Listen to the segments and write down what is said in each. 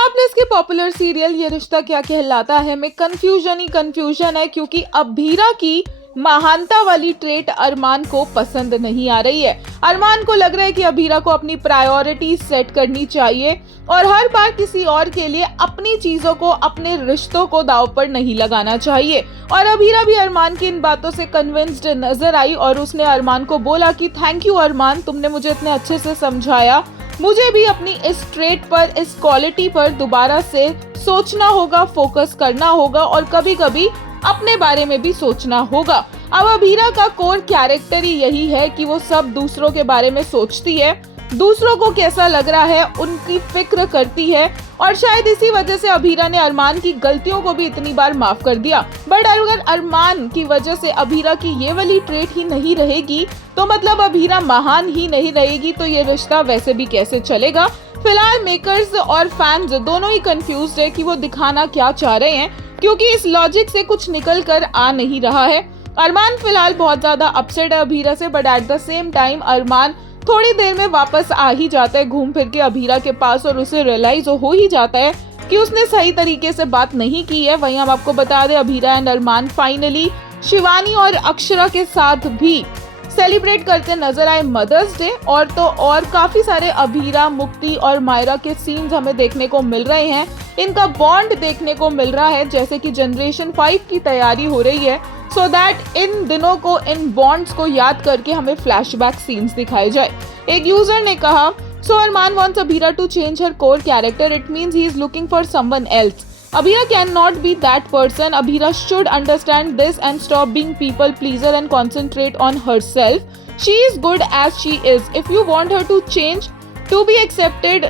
Star plus के popular serial ये रिश्ता क्या कहलाता है में कंफ्यूजन ही कंफ्यूजन है, क्योंकि अभीरा की महानता वाली ट्रेट अरमान को पसंद नहीं आ रही है। अरमान को लग रहा है कि अभीरा को अपनी प्रायोरिटी सेट करनी चाहिए और हर बार किसी और के लिए अपनी चीजों को, अपने रिश्तों को दांव पर नहीं लगाना चाहिए। और अभीरा भी अरमान की इन बातों से कन्विंस्ड नजर आई और उसने अरमान को बोला कि थैंक यू अरमान, तुमने मुझे इतने अच्छे से समझाया। मुझे भी अपनी इस ट्रेट पर, इस क्वालिटी पर दोबारा से सोचना होगा, फोकस करना होगा और कभी कभी अपने बारे में भी सोचना होगा। अब अभीरा का कोर कैरेक्टर ही यही है कि वो सब दूसरों के बारे में सोचती है, दूसरों को कैसा लग रहा है उनकी फिक्र करती है और शायद इसी वजह से अभीरा ने अरमान की गलतियों को भी इतनी बार माफ कर दिया। बट अगर अरमान की वजह से अभीरा की ये वाली ट्रेट ही नहीं रहेगी तो मतलब अभीरा महान ही नहीं रहेगी, तो ये रिश्ता वैसे भी कैसे चलेगा। फिलहाल मेकर्स और फैंस दोनों ही कंफ्यूज है कि वो दिखाना क्या चाह रहे हैं, क्योंकि इस लॉजिक से कुछ निकल कर आ नहीं रहा है। अरमान फिलहाल बहुत ज्यादा अपसेट है अभीरा से, but at the same time Armaan थोड़ी देर में वापस आ ही जाता है घूम फिर के अभीरा के पास और उसे रियलाइज हो ही जाता है कि उसने सही तरीके से बात नहीं की है। वहीं हम आपको बता दें अभीरा एंड अरमान फाइनली शिवानी और अक्षरा के साथ भी सेलिब्रेट करते नजर आए मदर्स डे। और तो और काफी सारे अभीरा, मुक्ति और मायरा के सीन्स हमें देखने को मिल रहे हैं, इनका बॉन्ड देखने को मिल रहा है, जैसे कि जनरेशन 5 की तैयारी हो रही है, सो दैट इन दिनों को, इन बॉन्ड्स को याद करके हमें फ्लैशबैक सीन्स दिखाए जाए। एक यूजर ने कहा, so Armaan wants Abhira to change her core character, it means he is looking for someone else. Abhira cannot be that person. Abhira should understand this and stop being people pleaser and concentrate on herself. She is good as she is. If you want her to change, to be accepted,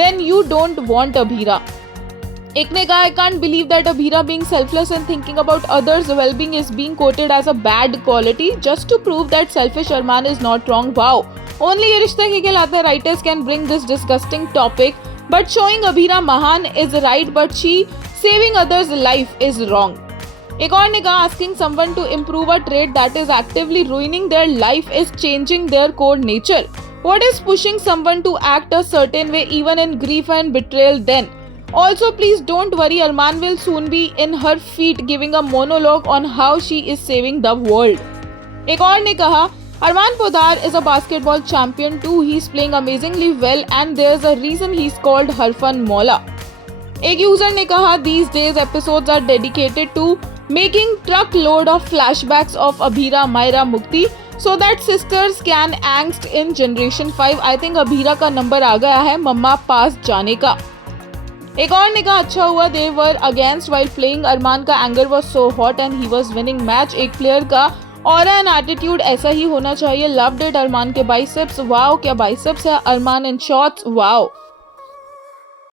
then you don't want Abhira. एक ने कहा, I can't believe that Abhira being selfless and thinking about others' well-being is being quoted as a bad quality just to prove that selfish Arman is not wrong. Wow. Only ये रिश्ता क्या कहलाता है writers can bring this disgusting topic. But showing Abhira Mahan is right, but she saving others' life is wrong. एक और ने कहा, asking someone to improve a trait that is actively ruining their life is changing their core nature. What is pushing someone to act a certain way even in grief and betrayal then? Also, please don't worry, Arman will soon be in her feet giving a monologue on how she is saving the world. एक और ने कहा, Arman Podar is a basketball champion too. He's playing amazingly well and there's a reason he's called Harfan Mola. एक user ने कहा, these days episodes are dedicated to making truckload of flashbacks of Abhira, Myra, Mukti so that sisters can angst in generation 5. I think Abhira का number आ गया है मम्मा पास जाने का। एक और ने कहा, अच्छा हुआ they were against while playing. अरमान का anger was so hot and he was winning match. एक प्लेयर का ऑरा एंड एटीट्यूड ऐसा ही होना चाहिए। लव्ड इट अरमान के बाइसेप्स, वाओ क्या बाइसेप्स है, अरमान इन शॉर्ट्स, वाओ।